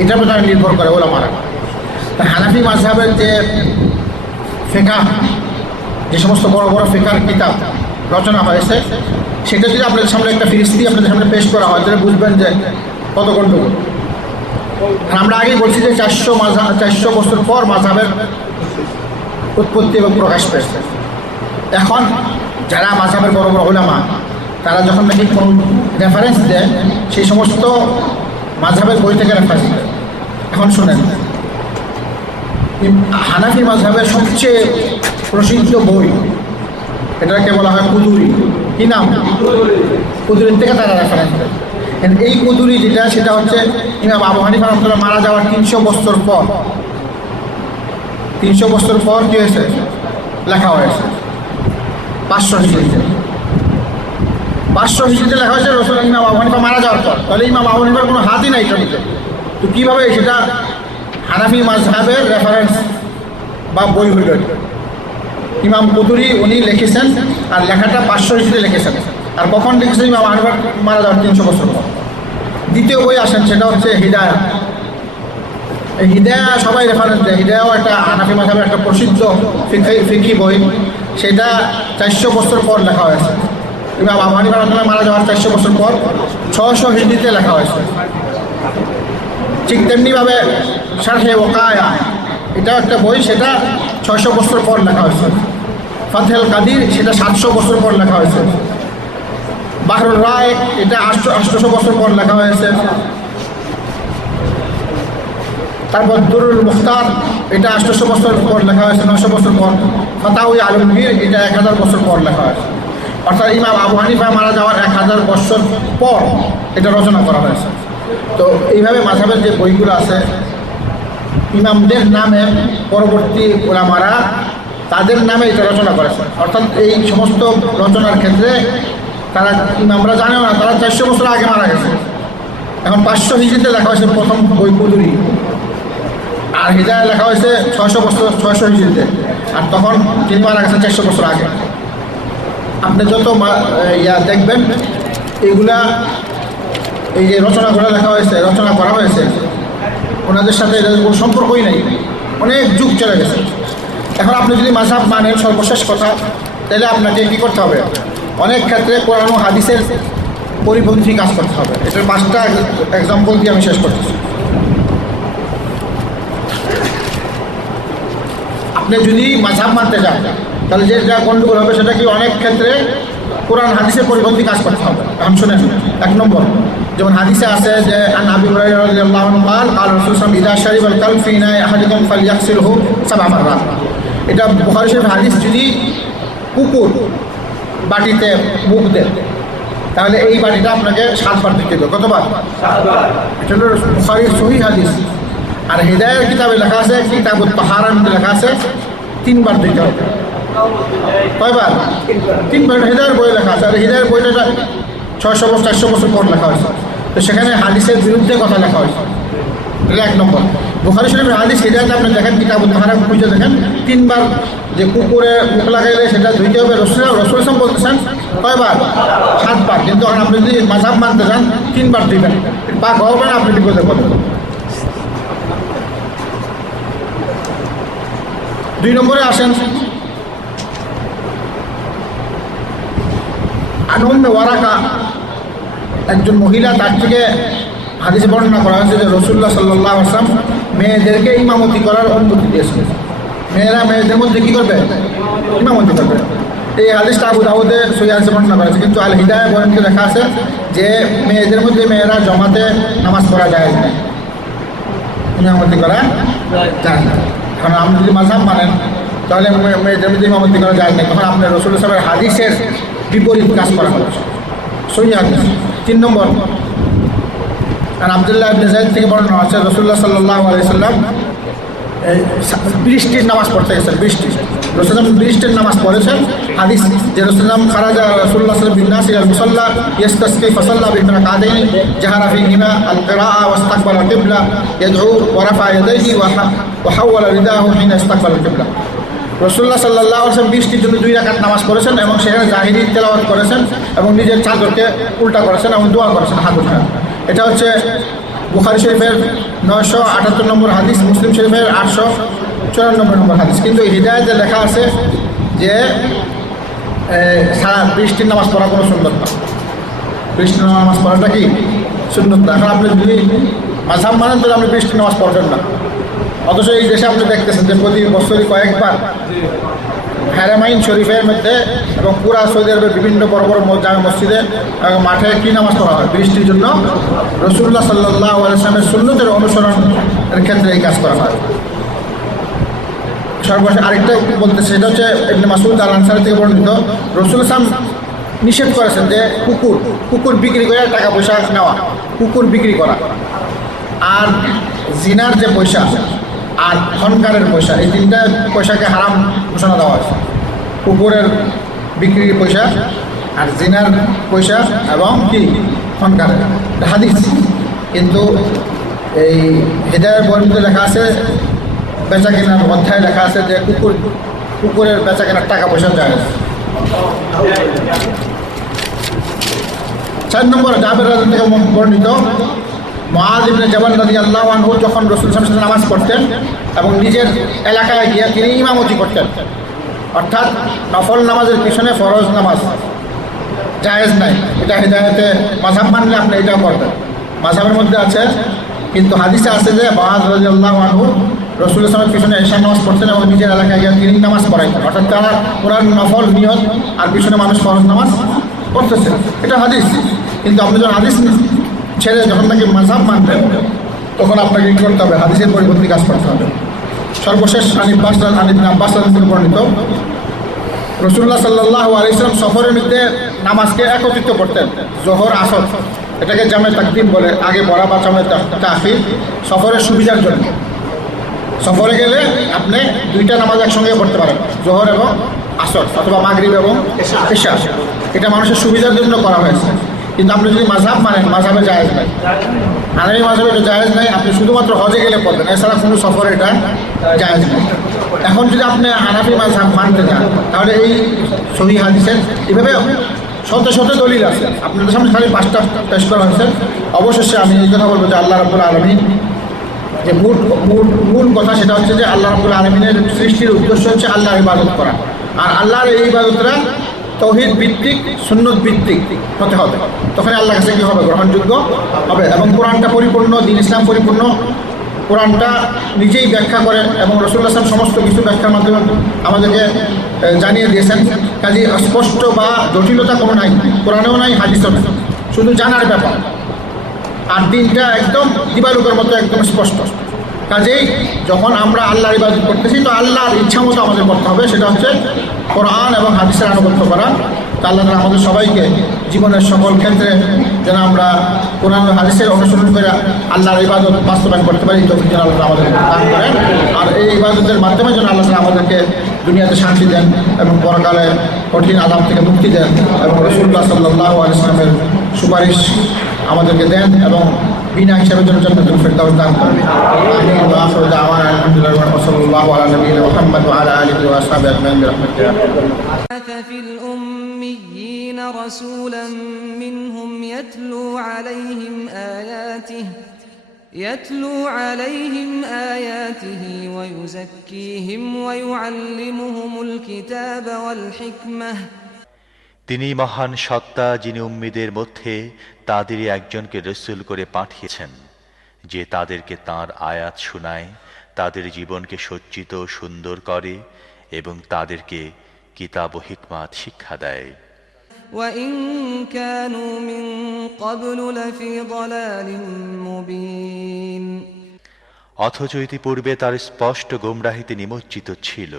এটার উপর তারা নির্ভর করে ওলামারা। তা হানাফি মাযহাবের যে ফিকহ, যে সমস্ত বড় বড় ফিকহের কিতাব রচনা হয়েছে, সেটা যদি আপনাদের সামনে একটা ফিরিস্তি আপনাদের সামনে পেশ করা হয়, তাহলে বুঝবেন যে কত গণ্ডগোল। আমরা আগেই বলছি যে 400 বছর পর মাযহাবের উৎপত্তি এবং প্রকাশ পেয়েছে। এখন যারা মাযহাবের বড় বড় উলামা, তারা যখন নাকি কোন রেফারেন্স দেয়, সেই সমস্ত মাযহাবের বই থেকে রেফারেন্স দেয়। এখন শুনেন, হানাফি মাযহাবের সবচেয়ে প্রসিদ্ধ বই, এটাকে বলা হয় কুদুরি। কি নাম? কুদুরির থেকে তারা রেফারেন্স দেয়। এই কুদুরি যেটা, সেটা হচ্ছে ইমাম আবু হানিফা রাহমাতুল্লাহ মারা যাওয়ার 300 বছর পর, 300 বছর পর কি হয়েছে? লেখা হয়েছে 500 হিজরিতে। 500 হিজরিতে লেখা হয়েছে রসুল ইমাম আবু হানিফা মারা যাওয়ার পর। তাহলে ইমাম আবু হানিফার কোনো হাতই নাই এটাতে। তো কীভাবে সেটা হানাফি মাযহাবের রেফারেন্স বা বই হইল? ইমাম কুদুরি উনি লিখেছেন, আর লেখাটা 500 হিজরিতে লিখেছেন। আর কখন লিখেছেন? ইমাম আবু হানিফা মারা যাওয়ার 300 বছর পর। দ্বিতীয় বই আসেন, সেটা হচ্ছে হিদায়া। এই হিদায়া সবাই রেফারেন্স দেয়। হিদায়াও একটা হানাফি মাযহাবের একটা প্রসিদ্ধ ফিকহি বই। সেটা 400 বছর পর লেখা হয়েছে। ইমাম আবু হানিফা রাহমাতুল্লাহ মারা যাওয়ার 400 বছর পর 600 হিজরিতে লেখা হয়েছে। ঠিক তেমনিভাবে শারহে ওয়াকায়া, এটাও একটা বই, সেটা 600 বছর পর লেখা হয়েছে। ফাতহুল কাদির, সেটা 700 বছর পর লেখা হয়েছে। বাহরুল রায়, এটা 800 বছর পর লেখা হয়েছে। তারপর দুরুল মুখতার, এটা 800 বছর পর লেখা হয়েছে, 900 বছর পর। ফাতাওয়াই আলমগীর, এটা 1000 বছর পর লেখা হয়েছে। অর্থাৎ ইমাম আবু হানিফা মারা যাওয়ার 1000 বছর পর এটা রচনা করা হয়েছে। তো এইভাবে মাযহাবের যে বইগুলো আছে, ইমামদের নামে পরবর্তী ওলামারা তাদের নামে এটা রচনা করেছে। অর্থাৎ এই সমস্ত রচনার ক্ষেত্রে তারা ইমামরা জানেও না, তারা 400 বছর আগে মারা গেছে। এখন 500 হিজরিতে লেখা হয়েছে প্রথম বই কুদুরি, আর হিদায়া লেখা হয়েছে 600 হিজরিতে। আর তখন তিনি মারা গেছেন 400 বছর আগে। আপনি যত দেখবেন এইগুলা, এই যে রচনাগুলো লেখা হয়েছে, রচনা করা হয়েছে, ওনাদের সাথে এদের কোনো সম্পর্কই নেই, অনেক যুগ চলে গেছে। এখন আপনি যদি মাযহাব মানেন, সর্বশেষ কথা, তাহলে আপনাকে কী করতে হবে? অনেক ক্ষেত্রে কোরআন ও হাদিসের পরিপন্থী কাজ করতে হবে। এটার 5টা এক্সাম্পল দিয়ে আমি শেষ করতেছি। আপনি যদি মাযহাব মানতে যান, তাহলে যেটা গণ্ডগোল হবে সেটা কি, অনেক ক্ষেত্রে কোরআন হাদিসের পরিপন্থী কাজ করতে হবে। এখন শুনেন, 1 নম্বর, যেমন হাদিসে আছে যে আন আবি হুরায়রা রাদিয়াল্লাহু আনহু قال قال রাসূল সাল্লাল্লাহু আলাইহি ওয়াসাল্লাম ইযা শারিবাল কালব ফি ইনাই আহাদিকুম ফালইয়াগসিলহু 7 মাররাত। এটা বুখারী শরীফের হাদিস। যদি কুকুর বাটিতে মুখ দেয়, তাহলে এই বাটিটা আপনাকে 7 বার দিতে হবে। কতবার? 7 বার। এটা হলো বুখারীর সহিহ হাদিস। আর হিদায়ার কিতাবে লেখা আছে, কিতাবুত তাহারার মধ্যে লেখা আছে 3 বার দিতে হবে। কয়বার? 3 বার। হিদায়ার বই লেখা আছে। আর হিদায়ার বইটা 400 বছর পর লেখা হয়েছে। তো সেখানে হাদিসের বিরুদ্ধে কথা লেখা হয়েছে। এটা 1 নম্বর। বুখারী শরীফের হাদিস হিদায়াতে আপনি দেখেন, কিতাবুত তাহারা খুঁজে দেখেন, 3 বার যে কুকুরে মুখ লাগাইলে সেটা ধুইতে হবে। রাসূল বলতেছেন কয়বার? 7 বার। কিন্তু এখন আপনি যদি মাযহাব মানতে যান, 3 বার দিবেন, পাক হবে না, আপনি বিপদে পড়বেন। 2 নম্বরে আসেন, আন উম্মে ওয়ারাকা, একজন মহিলা, তার থেকে হাদিসে বর্ণনা করা হয়েছে যে রাসূলুল্লাহ সাল্লাল্লাহু আলাইহি ওয়াসাল্লাম মেয়েদেরকে ইমামতি করার অনুমতি দিয়েছিলেন। মেয়েরা মেয়েদের মধ্যে কী করবে? ইমামতি করবে। এই হাদিসটা আবু দাউদে সহিহ হাদিসে বর্ণনা করা হয়েছে। কিন্তু আল হিদায়া গ্রন্থে লেখা আছে যে মেয়েদের মধ্যে মেয়েরা জমাতে নামাজ পড়া যায় না, ইমামতি করা যায় না। কারণ আপনি যদি মাযহাব মানেন, তাহলে মেয়েদের মধ্যে ইমামতি করা যায় না। তখন আপনার রাসূলুল্লাহ সাল্লাল্লাহু আলাইহি ওয়াসাল্লামের হাদিসের বিপরীত কাজ করা হচ্ছে, সহিহ হাদিস। 3 নম্বর, আর আব্দুল্লাহ ইবনে যায়েদ থেকে বর্ণনা আছে রাসূলুল্লাহ সাল্লাল্লাহু আলাইহি ওয়াসাল্লাম বৃষ্টির নামাজ পড়তে গেছেন। রাসূলুল্লাহ বৃষ্টির নামাজ পড়েছেন। হাদিস যে রাসূলুল্লাহ খারাজা রাসূলুল্লাহ সাল্লাল্লাহু আলাইহি ওয়াসাল্লাম বিন-নাস ইলাল মুসাল্লা ইয়াসতাসকি ফাসাল্লা বিরাকাতাইন জাহারা ফীহিমা আল-কিরাআ ওয়াস্তাকবালা আল-কিবলা ইয়াদউ ওয়া রাফা ইয়াদাইহি ওয়া হাওয়ালা রিদাহু হিনা ইস্তাকবালা আল-কিবলা। রাসূলুল্লাহ সাল্লাল্লাহু আলাইহি ওয়াসাল্লাম বৃষ্টির জন্য 2 রাকাত নামাজ পড়েছেন এবং সেখানে জাহিরি তেলাওয়াত করেছেন এবং নিজের চাদরকে উল্টা করেছেন এবং দোয়া করেছেন হাত উঠান। এটা হচ্ছে বুখারী শরীফের 978 নম্বর হাদিস, মুসলিম শরীফের 894 নম্বর হাদিস। কিন্তু হিদায়াতে লেখা আছে যে সারা বৃষ্টির নামাজ পড়া কোনো সুন্নত না। বৃষ্টির নামাজ পড়াটা কি সুন্নত না। এখন আপনি যদি মাঝহাব মানেন তাহলে আপনি বৃষ্টির নামাজ পড়বেন না। অথচ এই দেশে আপনি দেখতেছেন যে প্রতি বছরই কয়েকবার হারামাইন শরীফের মধ্যে এবং পুরা সৌদি আরবের বিভিন্ন বড় বড় জামে মসজিদে মাঠে কি নামাজ পড়া হয়? বৃষ্টির জন্য রাসূলুল্লাহ সাল্লাল্লাহু আলাইহি ওয়াসাল্লামের সুন্নতের অনুসরণের ক্ষেত্রে এই কাজ করা হয়। সর্বশেষ আরেকটা বলতেছে, সেটা হচ্ছে ইবনে মাসউদ আল আনসারী থেকে বর্ণিত, রাসূল সাল্লাল্লাহু নিষেধ করেছেন যে কুকুর বিক্রি করে টাকা পয়সা নেওয়া, কুকুর বিক্রি করা, আর জিনার যে পয়সা আর খনকারের পয়সা, এই তিনটা পয়সাকে হারাম ঘোষণা দেওয়া হয়েছে। কুকুরের বিক্রির পয়সা আর জিনার পয়সা এবং কি খনকারের হাদিস। কিন্তু এই হেদায়ের বইতে লেখা আছে, বেচা কেনার অধ্যায় লেখা আছে যে কুকুরের বেচা কেনার টাকা পয়সা যায়। 4 নম্বর জাবের রাদিয়াল্লাহু আনহু থেকে বর্ণিত, মুআয ইবনে জাবাল রাদিয়াল্লাহু আনহু যখন রাসূল সাল্লাল্লাহু আলাইহি ওয়াসাল্লাম নামাজ পড়তেন এবং নিজের এলাকায় গিয়ে তিনি ইমামতি করতেন, অর্থাৎ নফল নামাজের পিছনে ফরজ নামাজ জায়েজ নাই। এটা হিদায়াতে মাযহাব মানলে আপনি এটাও করবেন, মাযহাবের মধ্যে আছে। কিন্তু হাদিসে আছে যে মুআয রাদিয়াল্লাহু আনহু রাসূল সাল্লাল্লাহু আলাইহি ওয়াসাল্লামের পিছনে ঈশা নামাজ পড়তেন এবং নিজের এলাকায় গিয়ে তিনি নামাজ পড়াইতেন, অর্থাৎ তারা কোরআন নফল নিয়ত আর পিছনে মানুষ ফরজ নামাজ পড়তেছে। এটা হাদিস। কিন্তু আপনি যখন হাদিস ছেড়ে যখন নাকি মাযহাব মানবেন তখন আপনাকে কী করতে হবে? হাদিসের পরিবর্তে কাজ করতে হবে। সর্বশেষ ইবনে আব্বাস থেকে বর্ণিত, রাসূলুল্লাহ সাল্লাল্লাহু আলাইহি ওয়াসাল্লাম সফরের মধ্যে নামাজকে একত্রিত করতেন, যোহর আসর, এটাকে জামে তাকদিম বলে, আগে পড়া বা জামে তাখির, সফরের সুবিধার জন্য। সফরে গেলে আপনি দুইটা নামাজ একসঙ্গে পড়তে পারেন, যোহর এবং আসর, অথবা মাগরিব এবং ইশা। এটা মানুষের সুবিধার জন্য করা হয়েছে। কিন্তু আপনি যদি মাযহাব মানেন, মাযহাবে জায়েজ নাই, হানাফি মাযহাবে এটা জায়েজ নাই। আপনি শুধুমাত্র হজে গেলে পড়বেন, এছাড়া কোনো সফরে এটা জায়েজ নাই। এখন যদি আপনি হানাফি মাযহাব মানতে চান তাহলে এই সহিহ হাদিসের এভাবে শত শত দলিল আছে, আপনাদের সামনে খালি 5টা পেশ করা হয়েছে। অবশেষে আমি এই কথা বলবো যে আল্লাহ রাব্বুল আলামিন যে মূল কথা, সেটা হচ্ছে যে আল্লাহ রাব্বুল আলামিনের সৃষ্টির উদ্দেশ্য হচ্ছে আল্লাহর ইবাদত করা। আর আল্লাহর এই ইবাদতটা তাওহীদ ভিত্তিক, সুন্নত ভিত্তিক হতে হবে, তখন আল্লাহর কাছে কী হবে? গ্রহণযোগ্য হবে। এবং কোরআনটা পরিপূর্ণ, দ্বীন ইসলাম পরিপূর্ণ। কোরআনটা নিজেই ব্যাখ্যা করেন এবং রাসূলুল্লাহ সাল্লাল্লাহু আলাইহি ওয়াসাল্লাম সমস্ত কিছু ব্যাখ্যার মাধ্যমে আমাদেরকে জানিয়ে দিয়েছেন। কাজে স্পষ্ট বা জটিলতা কোনো নাই, কোরআনেও নাই, হাদিসেও নাই, শুধু জানার ব্যাপার। আর দিনটা একদম দিবালোকের মতো একদম স্পষ্ট। কাজেই যখন আমরা আল্লাহর ইবাদত করতেছি তো আল্লাহর ইচ্ছা মতো আমাদের করতে হবে, সেটা হচ্ছে কোরআন এবং হাদিসের আনুগত্য করা। তা আল্লাহ তাআলা আমাদের সবাইকে জীবনের সকল ক্ষেত্রে যেন আমরা কোরআন ও হাদিসের অনুসরণ করে আল্লাহর ইবাদত বাস্তবায়ন করতে পারি, তৌফিক যেন আল্লাহ আমাদের দান করেন। আর এই ইবাদতের মাধ্যমে যেন আল্লাহ তাআলা আমাদেরকে দুনিয়াতে শান্তি দেন এবং পরকালে কঠিন আযাব থেকে মুক্তি দেন এবং রাসূলুল্লাহ সাল্লাল্লাহু আলাইহি ওয়াসাল্লামের সুপারিশ আমাদেরকে দেন এবং বিনা হিসাবের জন্য জান্নাতুল ফিরদাউস দান করেন। আমিন। ওয়া আখিরু দাওয়ানা আলহামদুলিল্লাহি ওয়া সাল্লাল্লাহু আলা নাবিয়িনা মুহাম্মদ ওয়া আলা আলিহি ওয়া আসহাবিহি আজমাইন বিরহমাতিকা। في الأميين رسولا منهم يتلو عليهم آياته ويزكيهم ويعلمهم الكتاب والحكمة। তিনি মহান সত্তা, যিনি উম্মীদের মধ্যে তাদেরই একজনকে রাসূল করে পাঠিয়েছেন, যে তাদেরকে তাঁর আয়াত শোনায়, তাদের জীবনকে সজ্জিত সুন্দর করে এবং তাদেরকে কিতাব ও হিকমাত শিক্ষা দেয়। وَإِن كَانُوا مِن قَبْلُ لَفِي ضَلَالٍ مُبِينٍ। অথচ ইতিপূর্বে তার স্পষ্ট গোমরাহিতে নিমজ্জিত ছিল।